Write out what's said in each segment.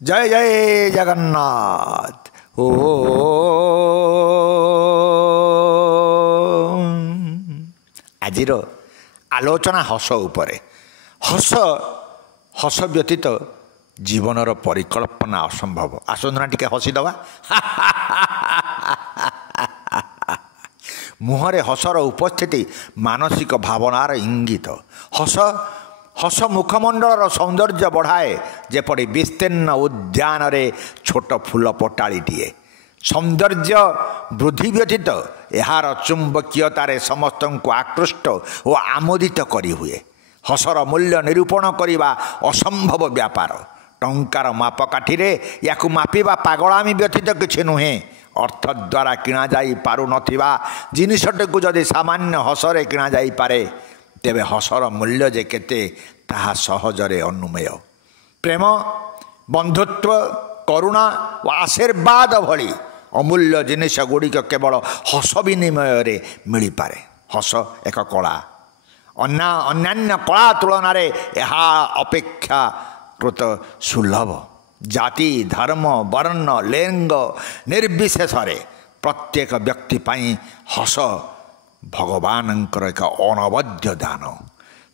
जय जय जगन्नाथ। ओ आजिर आलोचना हस उपरे। हस हस व्यतीत जीवनर परिकल्पना असंभव। आसंजना टिके हसीदवा। मुहरे हसर उपस्थिति मानसिक भावनार इंगित। हस हस मुखमंडलर सौंदर्य बढ़ाए जेपरि विस्तीर्ण उद्यान रे छोट फूल पटाड़ीटीए। सौंदर्य वृद्धि व्यतीत यार चुंबकीयतार समस्त को आकृष्ट और आमोदित करी हुए। हसर मूल्य निरूपण करने असंभव व्यापार। टंकार मापकाठी या मापिबा पागलामी व्यतीत किछि नुहे। अर्थ द्वारा किणा जाई पारु नथिबा जिनिसटे को जदि सामान्य हसरे किणा जाई पारे तेबे हसर मूल्य जे केते ताहा सहजरे अनुमेय। प्रेम, बंधुत्व, करुणा और आशीर्वाद भली अमूल्य जिनिस गुड़िक केवल हस विनिमय मिल पारे। हस एक कला। अन्यान्य कला तुलन में यह अपेक्षाकृत सुलभ। जाति, धर्म, वर्ण, लिंग निर्विशेष प्रत्येक व्यक्ति पाई हस भगवानंकर एक अनवद्य दान।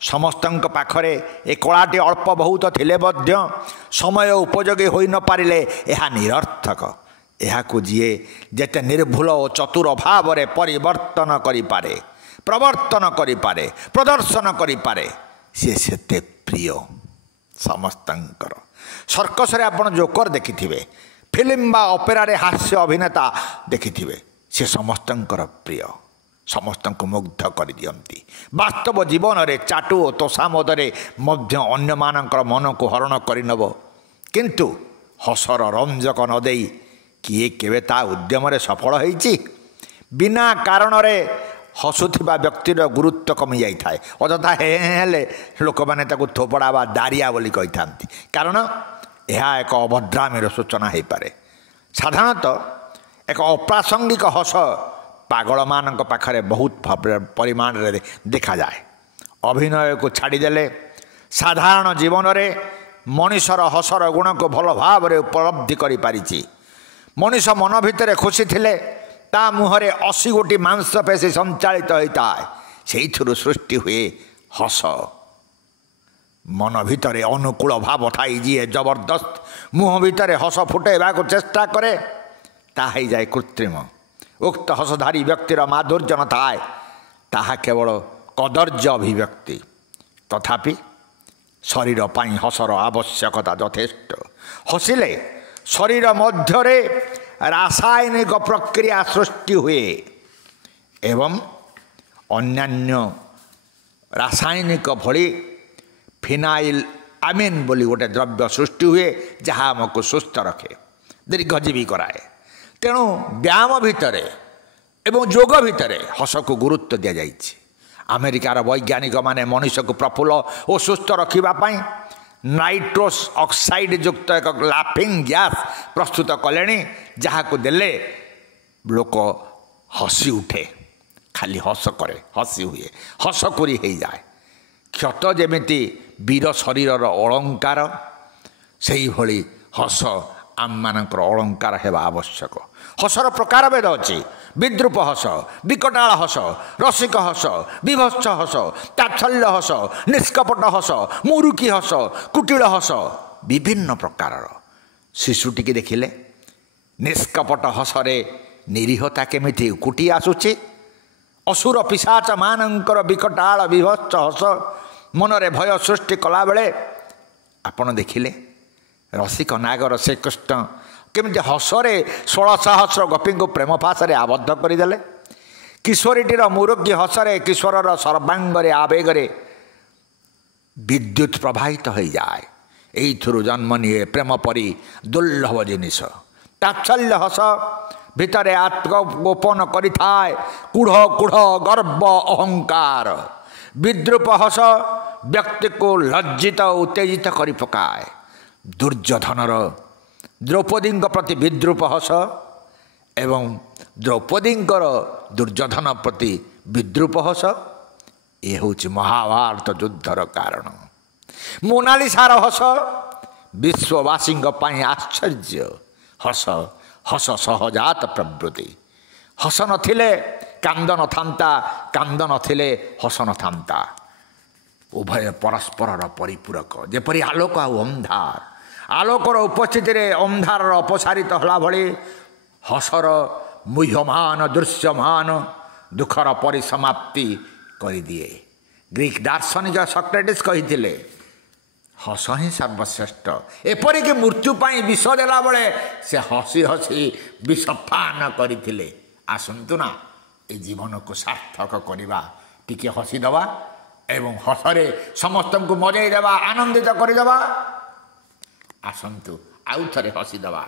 समस्त पाखरे ए कलाटी अल्प बहुत थिले मध्य समय उपयोगी होई न पारिले यह निरर्थक। यह जीए जेते निर्भुल और चतुर भाव रे परिवर्तन करि पारे, प्रवर्तन करि पारे, प्रदर्शन करि पारे, सी सेते प्रिय समस्तंकर। सर्कस रे आपण जोकर देखिथिबे, फिल्म बा ऑपेरा रे हास्य अभिनेता देखिथिबे, से समस्तंकर प्रिय, समस्त को मुग्ध कर दियंती। वास्तव जीवन रे चाटु और तोषामदरे मध्य अन्य मानकर मन को हरण करनब। किंतु हसर रंजक न देई किए केवे ता उद्यम रे सफल होईची। बिना कारण रे हसुथिबा व्यक्तिर गुरुत्व कमी जाई थाए। अजथा हेले लोक माने ताकू थोपड़ा बा दारिया बोली कहि थांती। कारण यह एक अभद्रामीर सूचना हो पारे। साधारणतः एक अप्रासंगिक हस पागल मान पाखरे बहुत परिमाण रे देखा जाए। अभिनय को छाड़देले साधारण जीवन में मनीषर हसर गुण को भल भाव में उपलब्धि करि पारिछि। मनीष मन भितर खुशी थिले ता मुहरे 80 गोटी मांसपेशी संचालित होता है। से सृष्टि हुए हस। मन भितर अनुकूल भाव थाई जी जबरदस्त मुह भितर हस फुटेबा को चेष्टा करे ताहा जाए कृत्रिम। उक्त हसधारी व्यक्तिर माधुर्य न थाए, ताहा केवल कदर्य अभिव्यक्ति। तथापि शरीर पाई हसर आवश्यकता यथेष्ट। हसिले शरीर मध्यरे रासायनिक प्रक्रिया सृष्टि हुए एवं अन्यान्य रासायनिक भली फिनाइल आमीन बोली गोटे द्रव्य सृष्टि हुए जहाँ आमको सुस्थ रखे, दीर्घजीवी कराए। तेणु व्यायाम भितर एवं योग भितर हस को गुरुत्व दि जाइए। अमेरिकार वैज्ञानिक माने मनुष्य को प्रफुल्ल और सुस्थ रखापी नाइट्रोस ऑक्साइड युक्त एक लाफिंग गैस प्रस्तुत कले, जहाँ को देले लोक हसी उठे, खाली हस करे, हसी हुए, हसकुरी हो जाए। क्षत जेमिति वीर शरीर अलंकार से भली हस आम मानकर अलंकार हेबा आवश्यक। हसर प्रकार भेद अच्छी। विद्रूप हस, विकटाल हस, रसिक हस, विभत्स हस, तात्सल्य हस, निष्कपट हस, मुरुकी हस, कुटिल हस, विभिन्न प्रकार। शिशुटी की देखिले निष्कपट हसरे निरीहता केमिति कुटी आसुची। असुर पिशाच मानकर विकटाल विभत्स हस मनरे भय सृष्टि कला बेले आपण देखिले रसिक नागर श्रीकृष्ण केमती हसरे 16 सहस्र गोपी को प्रेम फासरे आबद्ध करदेले। किशोरीटीर मुरुगी हसरे किशोरर सर्वांगरे आवेगरे विद्युत प्रवाहित हो जाए। यही जन्म निये प्रेम परी दुर्लभ जिनिस। तात्सल्य हस भितर आत्मगोपन करिथाए कूढ़ कूढ़ गर्व अहंकार। विद्रूप हस व्यक्ति को लज्जित उत्तेजित करि पकाए। दुर्योधनर द्रौपदी प्रति विद्रूप हस एवं द्रौपदी दुर्योधन प्रति विद्रूप हस ये हूँ महाभारत युद्धर कारण। मोनालिसार हस ବିଶ୍ୱବାସୀଙ୍କ ପାଇଁ ଆଶ୍ଚର୍ଯ୍ୟ। ହସ ହସ ସହଜାତ ପ୍ରବୃତ୍ତି। ହସ ନଥିଲେ କାନ୍ଦ ନଥାନ୍ତା, କାନ୍ଦ ନଥିଲେ ହସ ନଥାନ୍ତା। ଉଭୟ ପରସ୍ପରର ପରିପୂରକ। ଯେପରି ଆଲୋକ ଆଉ ଅନ୍ଧାର, ଆଲୋକର ଉପସ୍ଥିତିରେ ଅନ୍ଧାରର ଅପସାରିତ ହେଲା ଭଳି ହସର ମୁହ୍ୟମାନ ଦୃଶ୍ୟମାନ ଦୁଃଖର ପରିସମାପ୍ତି କରିଦିଏ। ଗ୍ରୀକ୍ ଦାର୍ଶନିକ ସକ୍ରେଟିସ୍ କହିଥିଲେ ହସ ହିଁ ସର୍ବଶ୍ରେଷ୍ଠ। ଏପରିକି ମୃତ୍ୟୁ ପାଇଁ ବିଷ ଦେଲା ବେଳେ ସେ ହସି ହସି ବିଷ ପାନ କରିଥିଲେ। ଆସନ୍ତୁ ନା ଏ ଜୀବନକୁ ସାର୍ଥକ କରିବା, ଟିକେ ହସିଦେବା ଏବଂ ହସରେ ସମସ୍ତଙ୍କୁ ମଜେଇ ଦେବା, ଆନନ୍ଦିତ କରିଦେବା। ଆସନ୍ତୁ ଆଉ ଥରେ ହସିଦେବା।